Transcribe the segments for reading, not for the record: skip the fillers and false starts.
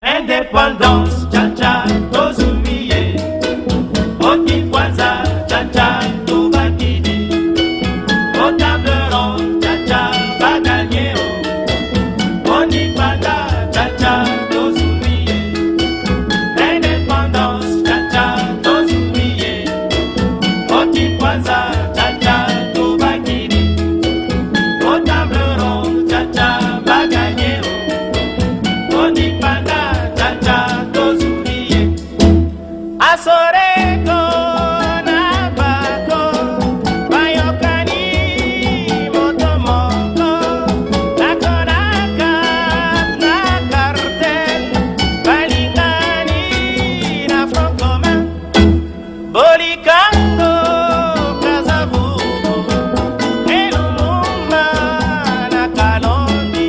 Indépendance, cha-cha, tozumiye. Oti kwanza, cha-cha, tubakidi. Au table ronde, cha-cha, baganyeo. Oni panda, cha-cha, tozumiye. Indépendance, cha-cha, tozumiye. Oti kwanza, cha-cha, tubakidi. Au table ronde, cha-cha, baganyeo. Oni panda. Asoreko na bako, bayokani motomoko, nakonaka na cartel, balingani na front commun, bolikando kazavumo, elumumba na kalondi,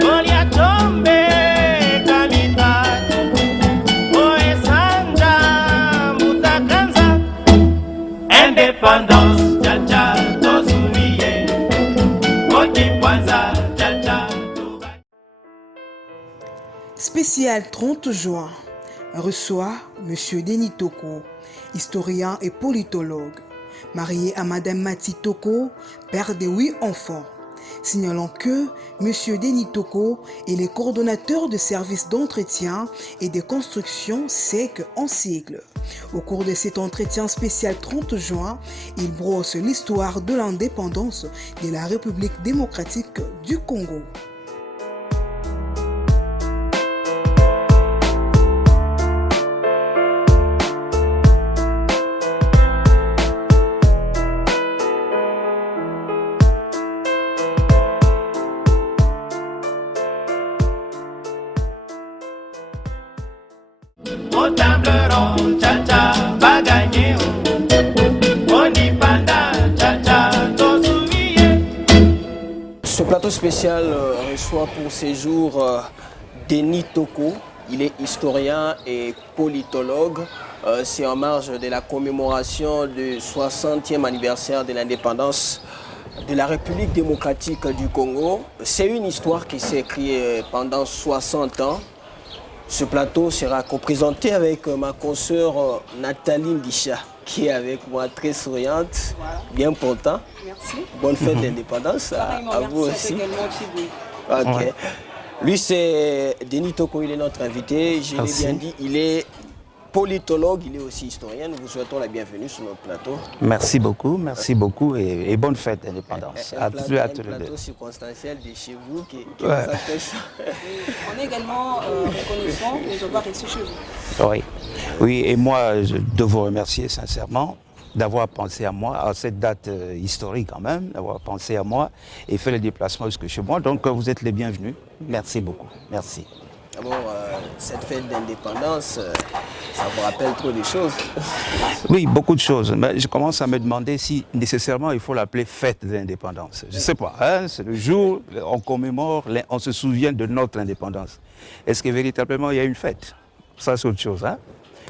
boliatombe kamitatu. Indépendance, cha-cha, tozumiye. Oti kwanza, cha-cha, Spécial 30 juin reçoit M. Denis Toko, historien et politologue, marié à Mme Mati Toko, père de 8 enfants. Signalant que M. Denis Toko est le coordonnateur de services d'entretien et de construction SEC en sigle. Au cours de cet entretien spécial 30 juin, il brosse l'histoire de l'indépendance de la République démocratique du Congo. au table ronde, cha-cha, baganyeo. Oni panda, cha-cha, tozumiye. Ce plateau spécial reçoit pour ces jours Denis Toko. Il est historien et politologue. C'est en marge de la commémoration du 60e anniversaire de l'indépendance de la République démocratique du Congo. C'est une histoire qui s'est écrite pendant 60 ans. Ce plateau sera co-présenté avec ma consoeur Nathalie Ngisha, qui est avec moi, très souriante, bien content. Merci. Bonne fête d'indépendance à vous aussi. Ok. Lui, c'est Denis Toko, il est notre invité. Je l'ai bien dit, il est politologue, il est aussi historien. Nous vous souhaitons la bienvenue sur notre plateau. Merci beaucoup et bonne fête d'indépendance. Un plateau circonstanciel de chez vous qui nous intéresse. On est également reconnaissant de nous avoir reçus chez vous. Oui, et moi, de vous remercier sincèrement d'avoir pensé à moi, à cette date historique quand même, d'avoir pensé à moi et fait le déplacement jusque chez moi. Donc vous êtes les bienvenus. Merci beaucoup. Merci. D'abord, cette fête d'indépendance, ça vous rappelle trop de choses. Oui, beaucoup de choses. Mais je commence à me demander si nécessairement il faut l'appeler fête de l'indépendance. Je ne sais pas, hein, c'est le jour où on commémore, on se souvient de notre indépendance. Est-ce que véritablement il y a une fête? Ça c'est autre chose. Hein?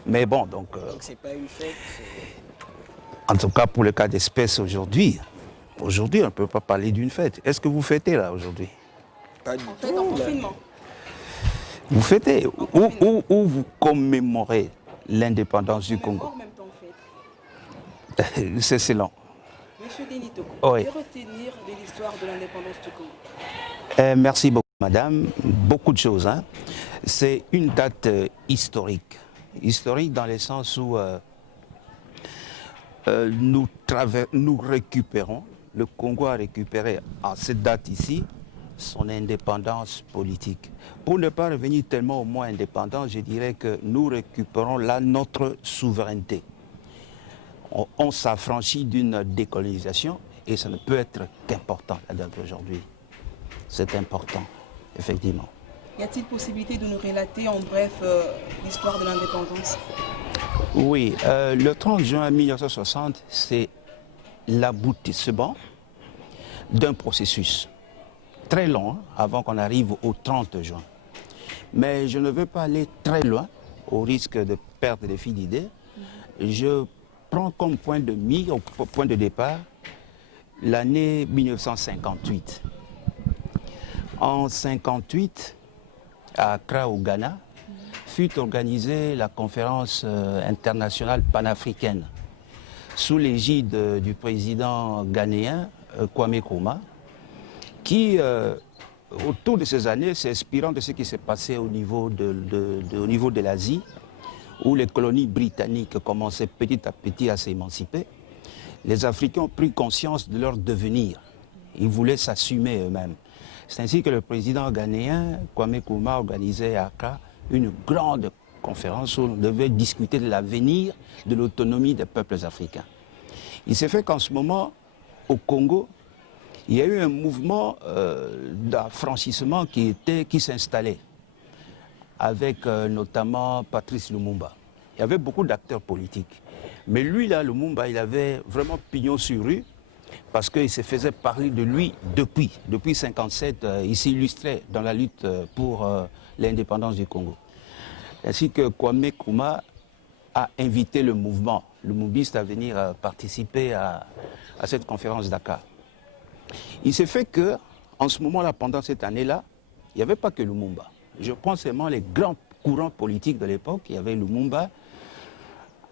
Mais bon, donc c'est pas une fête. En tout cas, pour le cas d'espèce aujourd'hui, on ne peut pas parler d'une fête. Est-ce que vous fêtez là aujourd'hui? Pas du tout. On fête en confinement. Vous fêtez ou vous commémorez l'indépendance du Congo? En même temps, en fait. C'est long. Monsieur Denis Toko, Oui. que retenir de l'histoire de l'indépendance du Congo? Merci beaucoup, madame. Beaucoup de choses. Hein. C'est une date historique. Historique dans le sens où nous récupérons, le Congo a récupéré à cette date ici son indépendance politique. Pour ne pas revenir tellement au mot indépendant, je dirais que nous récupérons là notre souveraineté. On s'affranchit d'une décolonisation et ça ne peut être qu'important la date d'aujourd'hui. C'est important, effectivement. Y a-t-il possibilité de nous relater en bref l'histoire de l'indépendance? Oui, le 30 juin 1960, c'est l'aboutissement d'un processus très long avant qu'on arrive au 30 juin. Mais je ne veux pas aller très loin, au risque de perdre les fils d'idées. Je prends comme point de mire, point de départ, l'année 1958. En 1958, à Accra au Ghana, fut organisée la conférence internationale panafricaine sous l'égide du président ghanéen Kwame Nkrumah, qui, autour de ces années, s'inspirant de ce qui s'est passé au niveau de l'Asie, où les colonies britanniques commençaient petit à petit à s'émanciper, les Africains ont pris conscience de leur devenir. Ils voulaient s'assumer eux-mêmes. C'est ainsi que le président ghanéen Kwame Nkrumah organisait à Accra une grande conférence où on devait discuter de l'avenir de l'autonomie des peuples africains. Il s'est fait qu'en ce moment, au Congo, il y a eu un mouvement d'affranchissement qui s'installait, avec notamment Patrice Lumumba. Il y avait beaucoup d'acteurs politiques. Mais lui, là, Lumumba, il avait vraiment pignon sur rue, parce qu'il se faisait parler de lui depuis 1957. Il s'illustrait dans la lutte pour l'indépendance du Congo. Ainsi que Kwame Nkrumah a invité le mouvement lumumbiste à venir participer à cette conférence Dakar. Il s'est fait que, en ce moment-là, pendant cette année-là, il n'y avait pas que Lumumba. Je prends seulement les grands courants politiques de l'époque. Il y avait Lumumba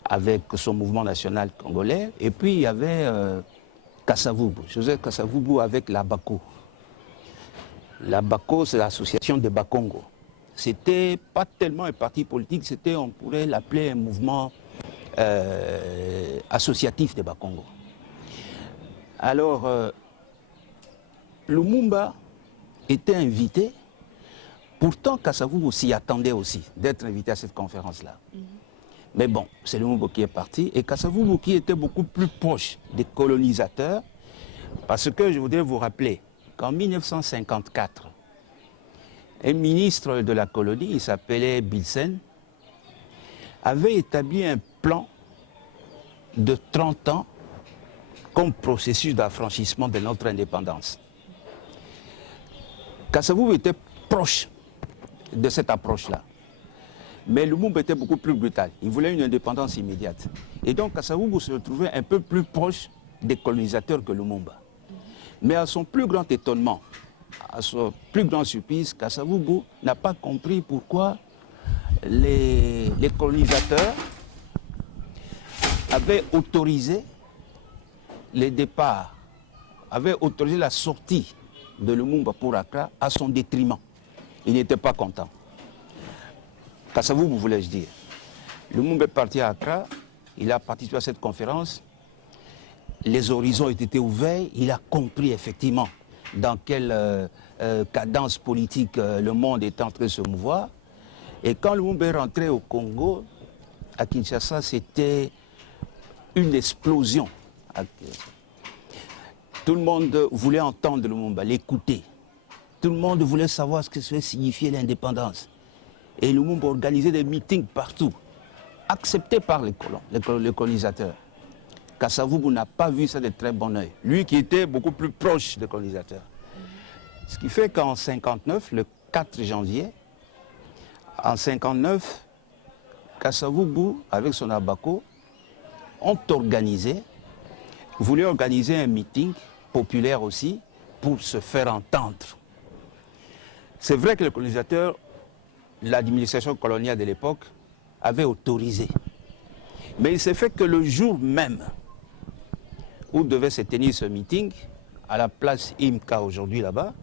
avec son mouvement national congolais, et puis il y avait Kasavubu, Joseph Kasavubu avec la Bako. La Bako, c'est l'association de Bakongo. C'était pas tellement un parti politique, c'était, on pourrait l'appeler un mouvement associatif de Bakongo. Alors, Lumumba était invité, pourtant Kasavubu s'y attendait aussi d'être invité à cette conférence-là. Mais bon, c'est Lumumba qui est parti, et Kasavubu qui était beaucoup plus proche des colonisateurs, parce que je voudrais vous rappeler qu'en 1954, un ministre de la colonie, il s'appelait Bilsen, avait établi un plan de 30 ans comme processus d'affranchissement de notre indépendance. Kasavubu était proche de cette approche-là. Mais Lumumba était beaucoup plus brutal. Il voulait une indépendance immédiate. Et donc Kasavubu se retrouvait un peu plus proche des colonisateurs que Lumumba. Mais à son plus grand étonnement, à son plus grande surprise, Kasavubu n'a pas compris pourquoi les colonisateurs avaient autorisé les départs, avaient autorisé la sortie de Lumumba pour Accra à son détriment. Il n'était pas content. Kasavubu, voulais-je dire. Lumumba est parti à Accra, il a participé à cette conférence, les horizons ont été ouverts, il a compris effectivement dans quelle cadence politique le monde est en train de se mouvoir. Et quand Lumumba est rentré au Congo, à Kinshasa, c'était une explosion. Tout le monde voulait entendre Lumumba, l'écouter. Tout le monde voulait savoir ce que ça signifiait l'indépendance. Et Lumumba organisait des meetings partout, acceptés par les colons, les colonisateurs. Kasavubu n'a pas vu ça de très bon oeil. Lui qui était beaucoup plus proche des colonisateurs. Ce qui fait qu'en 1959, le 4 janvier, en 1959, Kasavubu, avec son Abako, voulait organiser un meeting populaire aussi pour se faire entendre. C'est vrai que les colonisateurs, l'administration coloniale de l'époque, avait autorisé. Mais il s'est fait que le jour même où devait se tenir ce meeting, à la place IMCA aujourd'hui là-bas,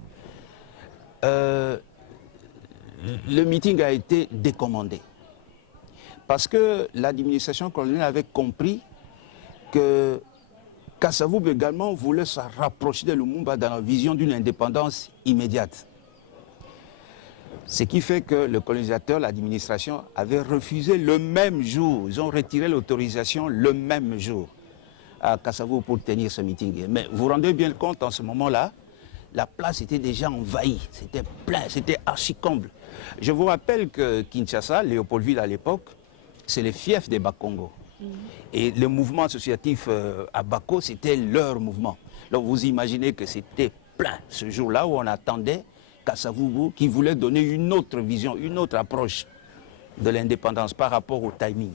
le meeting a été décommandé. Parce que l'administration coloniale avait compris que Kasavubu également voulait se rapprocher de Lumumba dans la vision d'une indépendance immédiate. Ce qui fait que le colonisateur, l'administration, avait refusé le même jour. Ils ont retiré l'autorisation le même jour à Kasavubu pour tenir ce meeting. Mais vous vous rendez bien compte, en ce moment-là, la place était déjà envahie. C'était plein, c'était archi-comble. Je vous rappelle que Kinshasa, Léopoldville à l'époque, c'est le fief des Bakongo. Et le mouvement associatif à Bako, c'était leur mouvement. Donc vous imaginez que c'était plein ce jour-là où on attendait Kasavubu qui voulait donner une autre vision, une autre approche de l'indépendance par rapport au timing.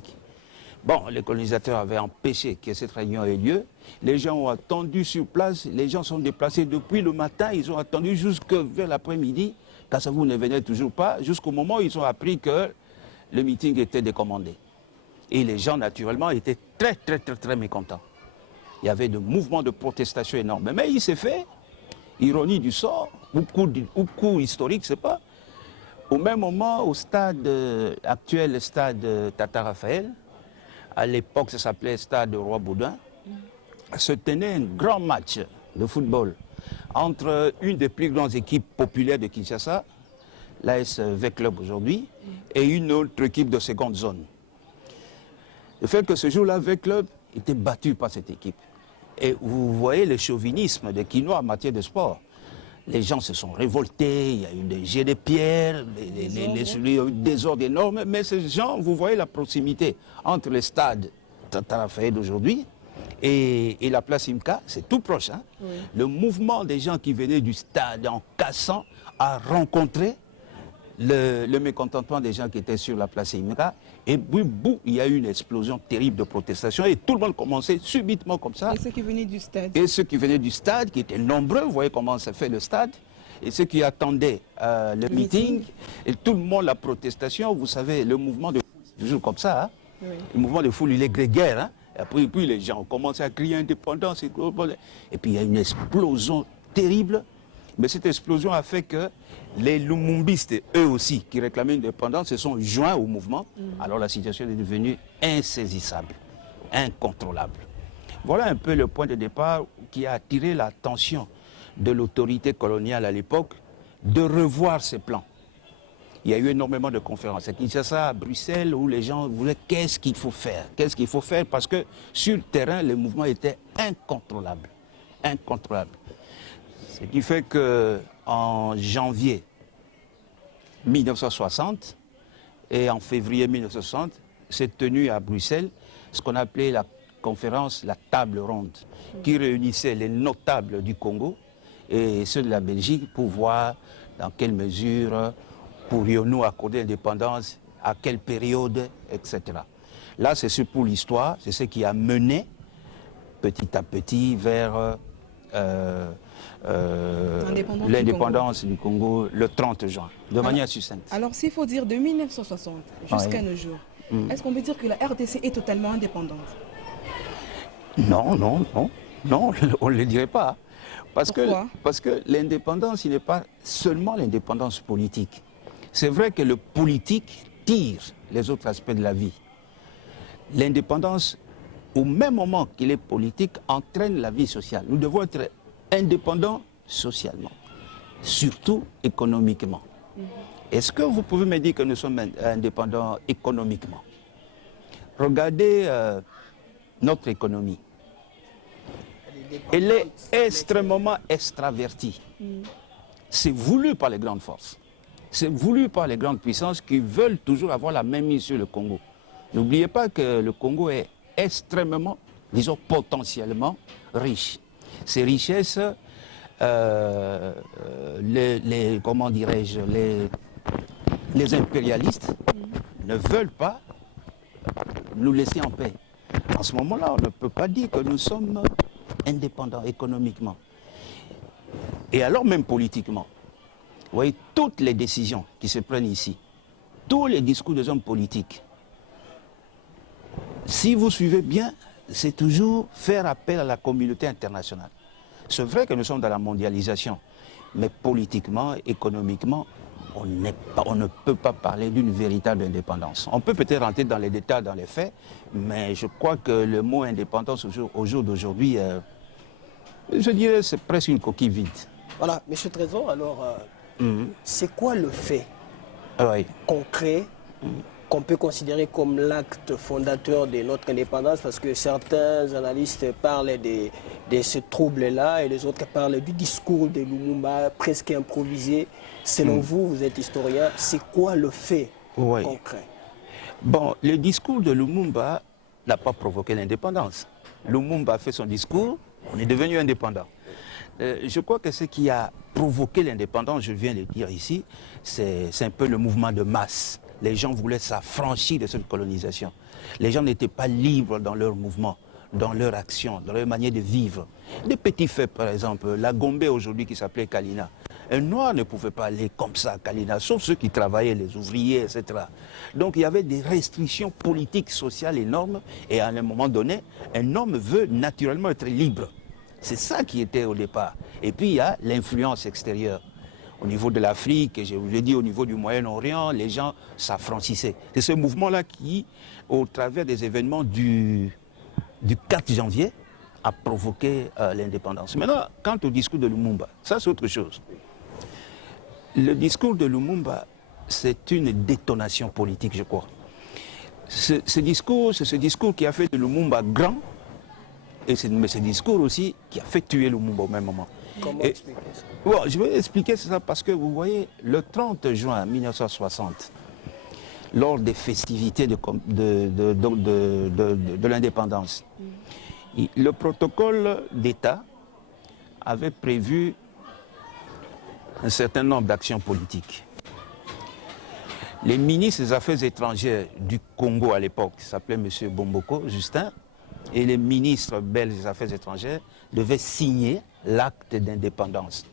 Bon, les colonisateurs avaient empêché que cette réunion ait lieu. Les gens ont attendu sur place, les gens sont déplacés depuis le matin, ils ont attendu jusque vers l'après-midi Kasavubu ne venait toujours pas, jusqu'au moment où ils ont appris que le meeting était décommandé. Et les gens, naturellement, étaient très mécontents. Il y avait de mouvements de protestation énormes. Mais il s'est fait, ironie du sort, ou coup historique, je ne sais pas, au même moment, au stade actuel, le stade Tata Raphaël, à l'époque, ça s'appelait stade Roi Baudouin, se tenait un grand match de football entre une des plus grandes équipes populaires de Kinshasa, l'AS V-Club aujourd'hui, et une autre équipe de seconde zone. Le fait que ce jour-là, V-Club était battu par cette équipe. Et vous voyez le chauvinisme des Quinois en matière de sport. Les gens se sont révoltés, il y a eu des jets de pierres, des désordres énormes, mais ces gens, vous voyez la proximité entre le stade Tata Raphaël d'aujourd'hui et la place Imka, c'est tout proche. Hein? Oui. Le mouvement des gens qui venaient du stade en cassant a rencontré le mécontentement des gens qui étaient sur la place Imka. Et boum, il y a eu une explosion terrible de protestation et tout le monde commençait subitement comme ça. Et ceux qui venaient du stade. Et ceux qui venaient du stade, qui étaient nombreux, vous voyez comment ça fait le stade. Et ceux qui attendaient le meeting, et tout le monde, la protestation, vous savez, le mouvement de foule, c'est toujours comme ça. Hein? Oui. Le mouvement de foule, il est grégaire. Hein? Et puis les gens ont commencé à crier indépendance. Et puis il y a une explosion terrible. Mais cette explosion a fait que les Lumumbistes, eux aussi, qui réclamaient l'indépendance, se sont joints au mouvement. Alors la situation est devenue insaisissable, incontrôlable. Voilà un peu le point de départ qui a attiré l'attention de l'autorité coloniale à l'époque de revoir ses plans. Il y a eu énormément de conférences à Kinshasa, à Bruxelles, où les gens voulaient qu'est-ce qu'il faut faire. Qu'est-ce qu'il faut faire parce que sur le terrain, le mouvement était incontrôlable. Incontrôlable. Ce qui fait qu'en janvier 1960 et en février 1960, s'est tenue à Bruxelles ce qu'on appelait la conférence, la table ronde, qui réunissait les notables du Congo et ceux de la Belgique pour voir dans quelle mesure pourrions-nous accorder l'indépendance, à quelle période, etc. Là, c'est pour l'histoire, c'est ce qui a mené petit à petit vers l'indépendance du Congo le 30 juin, de manière succincte. Alors, s'il faut dire de 1960 jusqu'à nos jours, est-ce qu'on peut dire que la RDC est totalement indépendante? Non, on ne le dirait pas. Pourquoi? Parce que l'indépendance, il n'est pas seulement l'indépendance politique. C'est vrai que le politique tire les autres aspects de la vie. L'indépendance, au même moment qu'il est politique, entraîne la vie sociale. Nous devons être indépendants socialement, surtout économiquement. Est-ce que vous pouvez me dire que nous sommes indépendants économiquement? Regardez notre économie. Elle est extrêmement extravertie. C'est voulu par les grandes forces. C'est voulu par les grandes puissances qui veulent toujours avoir la même mise sur le Congo. N'oubliez pas que le Congo est extrêmement, disons potentiellement riche. Ces richesses, comment dirais-je, les impérialistes ne veulent pas nous laisser en paix. En ce moment-là, on ne peut pas dire que nous sommes indépendants économiquement. Et alors même politiquement. Vous voyez, toutes les décisions qui se prennent ici, tous les discours des hommes politiques, si vous suivez bien, c'est toujours faire appel à la communauté internationale. C'est vrai que nous sommes dans la mondialisation, mais politiquement, économiquement, on ne peut pas parler d'une véritable indépendance. On peut peut-être rentrer dans les détails, dans les faits, mais je crois que le mot indépendance au jour d'aujourd'hui, je dirais, c'est presque une coquille vide. Voilà, M. Trésor, alors, c'est quoi le fait concret qu'on peut considérer comme l'acte fondateur de notre indépendance, parce que certains analystes parlent de ce trouble-là et les autres parlent du discours de Lumumba presque improvisé. Selon vous, vous êtes historien, c'est quoi le fait concret? Bon, le discours de Lumumba n'a pas provoqué l'indépendance. Lumumba a fait son discours, on est devenu indépendant. Je crois que ce qui a provoqué l'indépendance, je viens de le dire ici, c'est un peu le mouvement de masse. Les gens voulaient s'affranchir de cette colonisation. Les gens n'étaient pas libres dans leur mouvement, dans leur action, dans leur manière de vivre. Des petits faits, par exemple, la Gombe aujourd'hui qui s'appelait Kalina. Un noir ne pouvait pas aller comme ça à Kalina, sauf ceux qui travaillaient, les ouvriers, etc. Donc il y avait des restrictions politiques, sociales énormes, et à un moment donné, un homme veut naturellement être libre. C'est ça qui était au départ. Et puis il y a l'influence extérieure. Au niveau de l'Afrique, et je vous l'ai dit, au niveau du Moyen-Orient, les gens s'affranchissaient. C'est ce mouvement-là qui, au travers des événements du 4 janvier, a provoqué l'indépendance. Maintenant, quant au discours de Lumumba, ça c'est autre chose. Le discours de Lumumba, c'est une détonation politique, je crois. C'est ce discours qui a fait de Lumumba grand, et c'est ce discours aussi qui a fait tuer Lumumba au même moment. Comment expliquer ça? Bon, je vais expliquer ça parce que vous voyez, le 30 juin 1960, lors des festivités de l'indépendance, le protocole d'État avait prévu un certain nombre d'actions politiques. Les ministres des Affaires étrangères du Congo à l'époque, qui s'appelait M. Bomboko, Justin, et les ministres belges des Affaires étrangères devaient signer l'acte d'indépendance.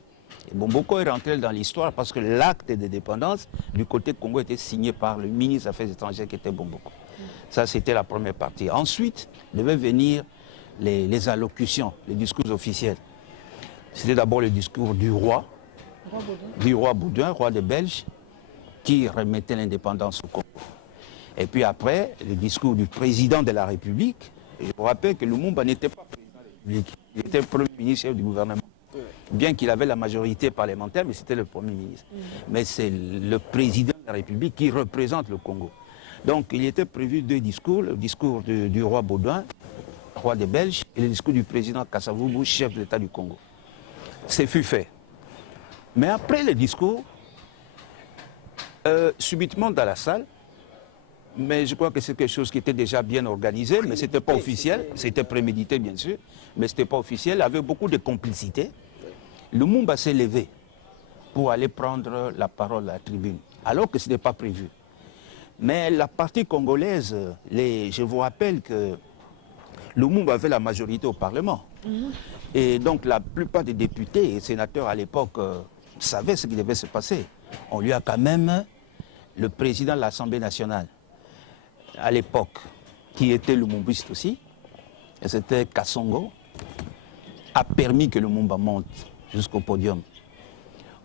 Et Bomboko est rentré dans l'histoire parce que l'acte d'indépendance du côté Congo était signé par le ministre des Affaires étrangères qui était Bomboko. Ça, c'était la première partie. Ensuite, devaient venir les allocutions, les discours officiels. C'était d'abord le discours du roi Baudouin, roi des Belges, qui remettait l'indépendance au Congo. Et puis après, le discours du président de la République. Et je vous rappelle que Lumumba n'était pas président de la République, il était premier ministre chef du gouvernement. Bien qu'il avait la majorité parlementaire, mais c'était le premier ministre. Mais c'est le président de la République qui représente le Congo. Donc il était prévu deux discours, le discours du roi Baudouin, roi des Belges, et le discours du président Kasavubu, chef de l'État du Congo. C'est fut fait. Mais après le discours, subitement dans la salle, mais je crois que c'est quelque chose qui était déjà bien organisé, mais ce n'était pas officiel, c'était prémédité bien sûr, mais ce n'était pas officiel, il y avait beaucoup de complicité. Lumumba s'est levé pour aller prendre la parole à la tribune, alors que ce n'était pas prévu. Mais la partie congolaise, je vous rappelle que Lumumba avait la majorité au Parlement. Et donc la plupart des députés et sénateurs à l'époque savaient ce qui devait se passer. On lui a quand même, le président de l'Assemblée nationale, à l'époque, qui était lumumbiste aussi, et c'était Kassongo, a permis que Lumumba monte jusqu'au podium.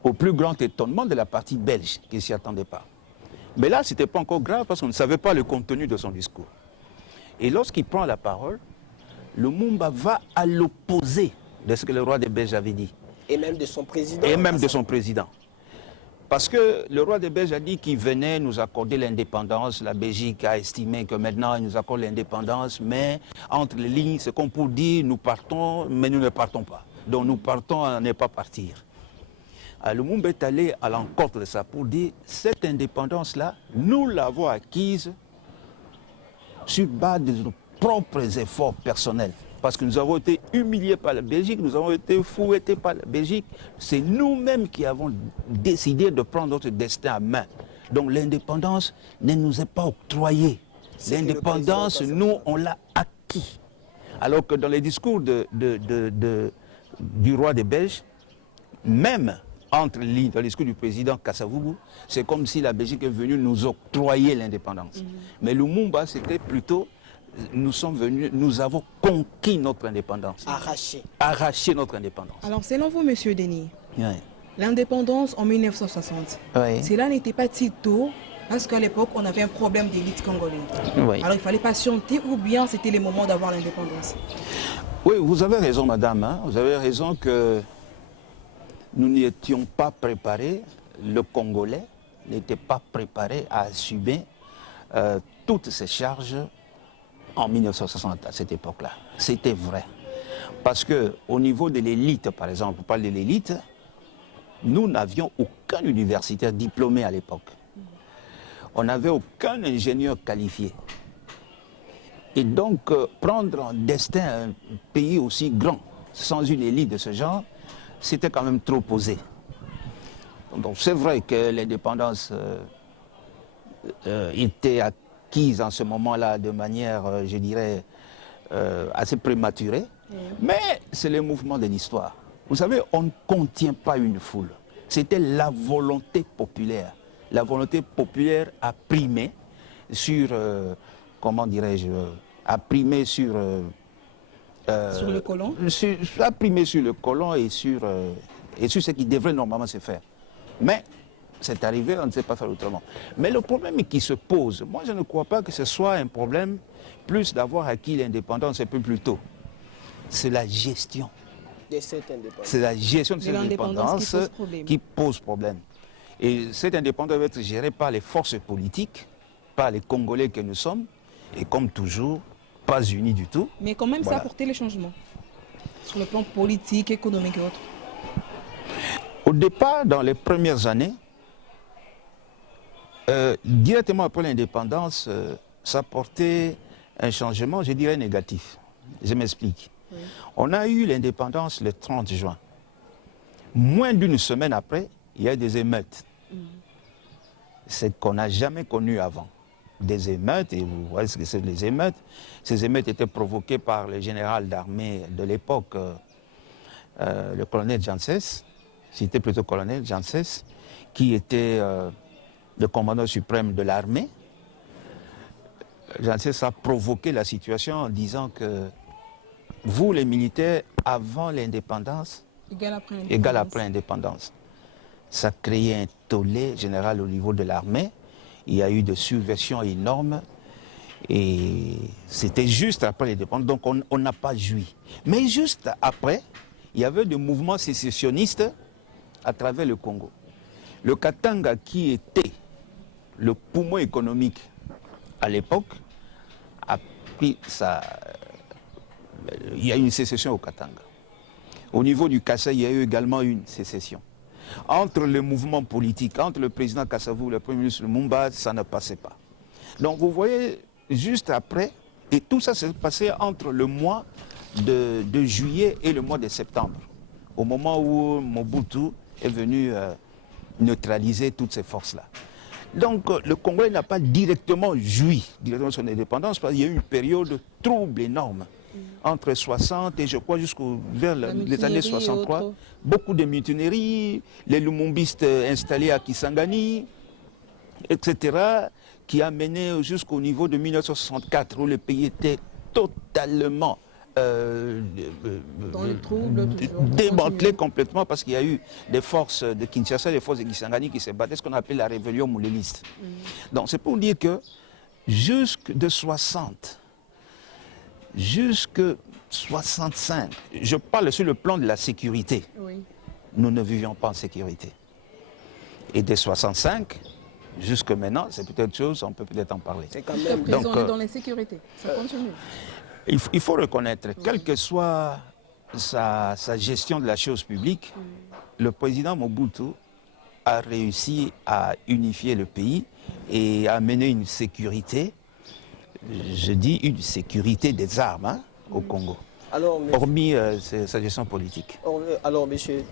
Au plus grand étonnement de la partie belge, qui ne s'y attendait pas. Mais là, ce n'était pas encore grave parce qu'on ne savait pas le contenu de son discours. Et lorsqu'il prend la parole, Lumumba va à l'opposé de ce que le roi des Belges avait dit. Et même de son président. Et même de son président. Parce que le roi des Belges a dit qu'il venait nous accorder l'indépendance. La Belgique a estimé que maintenant il nous accorde l'indépendance, mais entre les lignes, c'est comme pour dire nous partons, mais nous ne partons pas. Donc nous partons à ne pas partir. Lumumba est allé à l'encontre de ça pour dire cette indépendance-là, nous l'avons acquise sur base de nos propres efforts personnels. Parce que nous avons été humiliés par la Belgique, nous avons été fouettés par la Belgique. C'est nous-mêmes qui avons décidé de prendre notre destin à main. Donc l'indépendance ne nous est pas octroyée. L'indépendance, nous, on l'a acquis. Alors que dans les discours du roi des Belges, même entre les lignes, dans le discours du président Kasavubu, c'est comme si la Belgique est venue nous octroyer l'indépendance. Mais Lumumba, c'était plutôt... Nous sommes venus, nous avons conquis notre indépendance. Arraché notre indépendance. Alors, selon vous, Monsieur Denis, Oui. l'indépendance en 1960, cela n'était pas si tôt parce qu'à l'époque, on avait un problème d'élite congolaise. Oui. Alors, il fallait patienter ou bien c'était le moment d'avoir l'indépendance? Oui, vous avez raison, madame. Hein. Vous avez raison que nous n'étions pas préparés, le Congolais n'était pas préparé à assumer toutes ces charges en 1960, à cette époque-là. C'était vrai. Parce qu'au niveau de l'élite, par exemple, on parle de l'élite, nous n'avions aucun universitaire diplômé à l'époque. On n'avait aucun ingénieur qualifié. Et donc, prendre en destin un pays aussi grand, sans une élite de ce genre, c'était quand même trop posé. Donc c'est vrai que l'indépendance était acquise en ce moment-là de manière, je dirais, assez prématurée. Mais c'est le mouvement de l'histoire. Vous savez, on ne contient pas une foule. c'était la volonté populaire. La volonté populaire a primé sur, comment dirais-je, a primé sur... sur le colon a primé sur le colon et sur ce qui devrait normalement se faire. Mais c'est arrivé, on ne sait pas faire autrement. Mais le problème qui se pose, moi je ne crois pas que ce soit un problème plus d'avoir acquis l'indépendance un peu plus tôt. C'est la gestion. C'est la gestion de cette indépendance qui pose problème. Et cette indépendance doit être gérée par les forces politiques, par les Congolais que nous sommes, et comme toujours, pas unis du tout. Mais quand même, ça a apporté les changements sur le plan politique, économique et autres. Au départ, dans les premières années, directement après l'indépendance, ça apportait un changement, je dirais, négatif. Je m'explique. Oui. On a eu l'indépendance le 30 juin. Moins d'une semaine après, il y a des émeutes. C'est qu'on n'a jamais connu avant. Des émeutes, et vous voyez ce que c'est les émeutes. Ces émeutes étaient provoquées par le général d'armée de l'époque, le colonel Janssens, c'était plutôt colonel Janssens, qui était le commandant suprême de l'armée. Janssens a provoqué la situation en disant que vous, les militaires, avant l'indépendance, égale après l'indépendance. Ça créait un tollé général au niveau de l'armée. Il y a eu des subversions énormes et c'était juste après l'indépendance, donc on n'a pas joui. Mais juste après, il y avait des mouvements sécessionnistes à travers le Congo. Le Katanga, qui était le poumon économique à l'époque, a pris sa... Il y a eu une sécession au Katanga. Au niveau du Kassai, il y a eu également une sécession. Entre les mouvements politiques, entre le président Kassavou et le premier ministre Mumba, ça ne passait pas. Donc vous voyez, juste après, et tout ça s'est passé entre le mois de juillet et le mois de septembre, au moment où Mobutu est venu neutraliser toutes ces forces-là. Donc le Congolais n'a pas directement joui de son indépendance parce qu'il y a eu une période trouble énorme. Entre 60 et je crois vers les années 63, beaucoup de mutineries, les lumumbistes installés à Kisangani, etc., qui a mené jusqu'au niveau de 1964 où le pays était totalement démantelé complètement parce qu'il y a eu des forces de Kinshasa, des forces de Kisangani qui se battaient, ce qu'on appelle la rébellion mouléliste. Donc c'est pour dire que jusque de 60 jusque 65, je parle sur le plan de la sécurité. Oui. Nous ne vivions pas en sécurité. Et dès 65, jusque maintenant, c'est peut-être autre chose, on peut peut-être en parler. C'est quand même... Donc, on est dans l'insécurité, ça continue. Il faut reconnaître, quelle que soit sa gestion de la chose publique, le président Mobutu a réussi à unifier le pays et à mener une sécurité, je dis une sécurité des armes au Congo, alors, hormis sa gestion politique. Alors, monsieur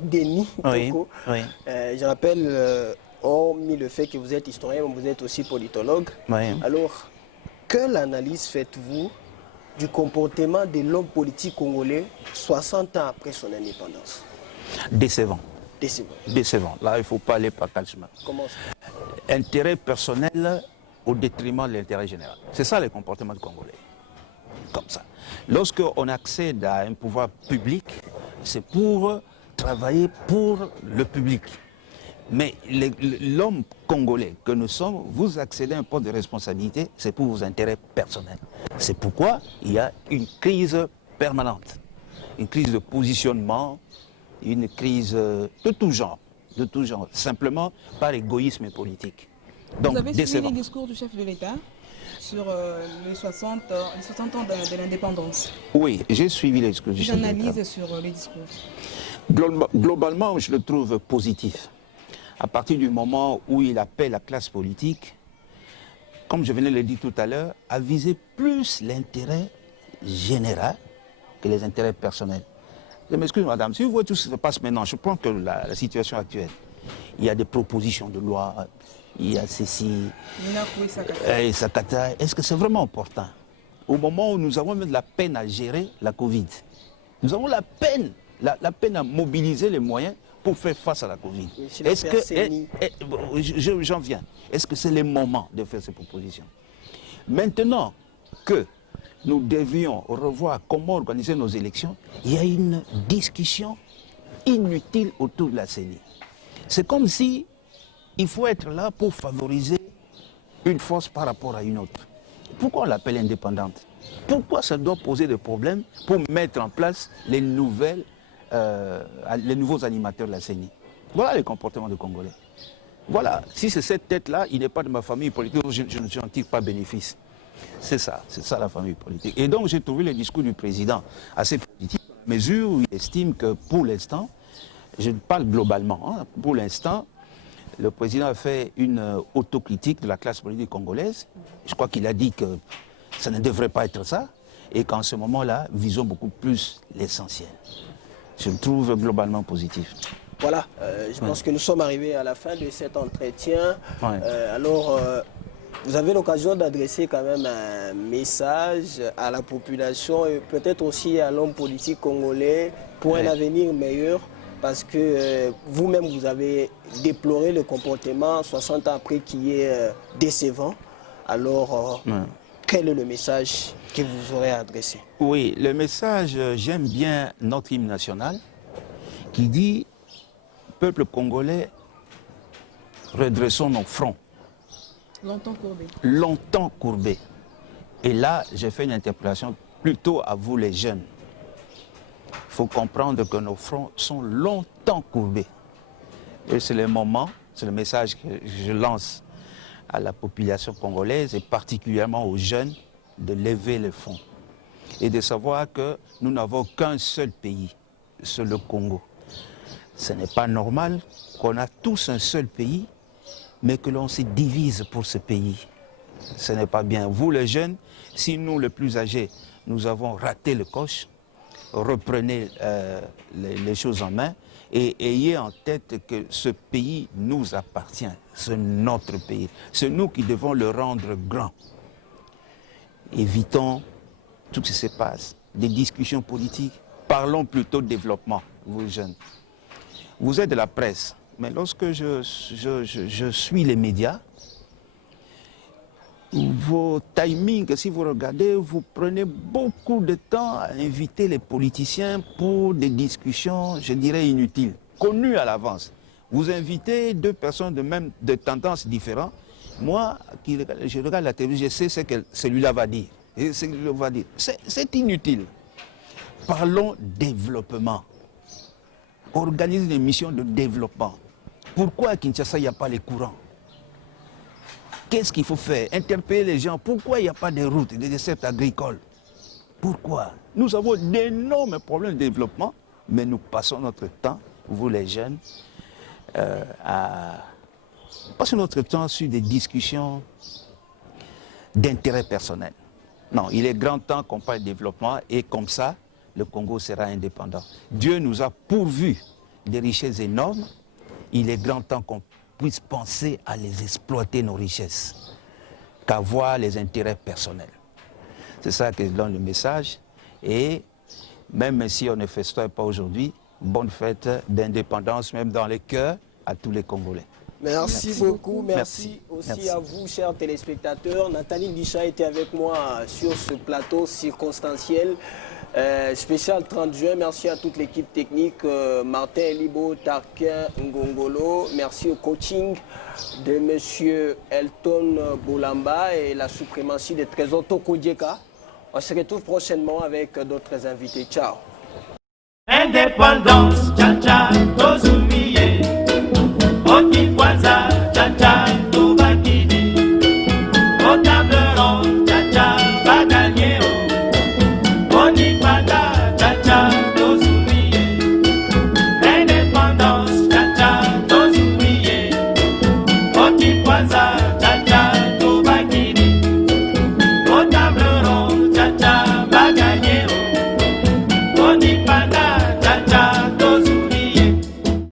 Denis Toko, oui. Je rappelle, hormis le fait que vous êtes historien, mais vous êtes aussi politologue. Oui. Alors, quelle analyse faites-vous du comportement de l'homme politique congolais 60 ans après son indépendance? Décevant. Décevant. Décevant. Là, il ne faut pas aller par quel chemin. Comment ça? Intérêt personnel au détriment de l'intérêt général. C'est ça le comportement du Congolais. Comme ça. Lorsqu'on accède à un pouvoir public, c'est pour travailler pour le public. Mais l'homme congolais que nous sommes, vous accédez à un poste de responsabilité, c'est pour vos intérêts personnels. C'est pourquoi il y a une crise permanente. Une crise de positionnement, une crise de tout genre, simplement par égoïsme politique. Donc, vous avez suivi les discours du chef de l'État sur les 60 ans de l'indépendance? Oui, j'ai suivi les discours du chef de l'État. Une analyse sur les discours? Globalement, je le trouve positif. À partir du moment où il appelle la classe politique, comme je venais de le dire tout à l'heure, à viser plus l'intérêt général que les intérêts personnels. Je m'excuse, madame, si vous voyez tout ce qui se passe maintenant, je prends que la situation actuelle. Il y a des propositions de loi, il y a ceci, et Sakata. Est-ce que c'est vraiment important? Au moment où nous avons même de la peine à gérer la Covid, nous avons la peine à mobiliser les moyens pour faire face à la Covid. Est-ce que, j'en viens, est-ce que c'est le moment de faire ces propositions? Maintenant que nous devions revoir comment organiser nos élections, il y a une discussion inutile autour de la CENI. C'est comme si il faut être là pour favoriser une force par rapport à une autre. Pourquoi on l'appelle indépendante? Pourquoi ça doit poser des problèmes pour mettre en place les nouveaux animateurs de la CENI? Voilà les comportements des Congolais. Voilà, si c'est cette tête-là, il n'est pas de ma famille politique, je n'en tire pas bénéfice. C'est ça la famille politique. Et donc j'ai trouvé le discours du président assez positif, à la mesure où il estime que pour l'instant, je parle globalement, hein, pour l'instant, le président a fait une autocritique de la classe politique congolaise. Je crois qu'il a dit que ça ne devrait pas être ça et qu'en ce moment-là, visons beaucoup plus l'essentiel. Je le trouve globalement positif. Voilà, je pense que nous sommes arrivés à la fin de cet entretien. Alors, vous avez l'occasion d'adresser quand même un message à la population et peut-être aussi à l'homme politique congolais pour un avenir meilleur. Parce que vous-même, vous avez déploré le comportement 60 ans après qui est décevant. Alors, quel est le message que vous aurez adressé? Oui, le message, j'aime bien notre hymne national qui dit « Peuple congolais, redressons nos fronts. » Longtemps courbés. Longtemps courbés. Et là, j'ai fait une interpellation plutôt à vous les jeunes. Il faut comprendre que nos fronts sont longtemps courbés. Et c'est le moment, c'est le message que je lance à la population congolaise et particulièrement aux jeunes de lever le front et de savoir que nous n'avons qu'un seul pays, c'est le Congo. Ce n'est pas normal qu'on a tous un seul pays, mais que l'on se divise pour ce pays. Ce n'est pas bien. Vous les jeunes, si nous les plus âgés, nous avons raté le coche, reprenez les choses en main et ayez en tête que ce pays nous appartient, c'est notre pays. C'est nous qui devons le rendre grand. Évitons tout ce qui se passe, des discussions politiques, parlons plutôt de développement, vous jeunes. Vous êtes de la presse, mais lorsque je suis les médias, vos timings, si vous regardez, vous prenez beaucoup de temps à inviter les politiciens pour des discussions, je dirais, inutiles, connues à l'avance. Vous invitez deux personnes de tendances différentes. Moi, je regarde la télévision, je sais ce que celui-là va dire. C'est inutile. Parlons développement. Organisez des missions de développement. Pourquoi à Kinshasa, il n'y a pas les courants? Qu'est-ce qu'il faut faire? Interpeller les gens. Pourquoi il n'y a pas de routes, de dessertes agricoles? Pourquoi? Nous avons d'énormes problèmes de développement, mais nous passons notre temps, vous les jeunes, à passer notre temps sur des discussions d'intérêt personnel. Non, il est grand temps qu'on parle de développement et comme ça, le Congo sera indépendant. Dieu nous a pourvu des richesses énormes. Il est grand temps qu'on puisse penser à les exploiter, nos richesses, qu'à voir les intérêts personnels. C'est ça que je donne le message. Et même si on ne fête pas aujourd'hui, bonne fête d'indépendance, même dans les cœurs, à tous les Congolais. Merci beaucoup. Merci aussi à vous, chers téléspectateurs. Nathalie Guicha était avec moi sur ce plateau circonstanciel. Spécial 30 juin, merci à toute l'équipe technique, Martin Libo, Tarquin Ngongolo, merci au coaching de M. Elton Boulamba et la suprématie des trésors Toko Dieka. On se retrouve prochainement avec d'autres invités. Ciao. Indépendance.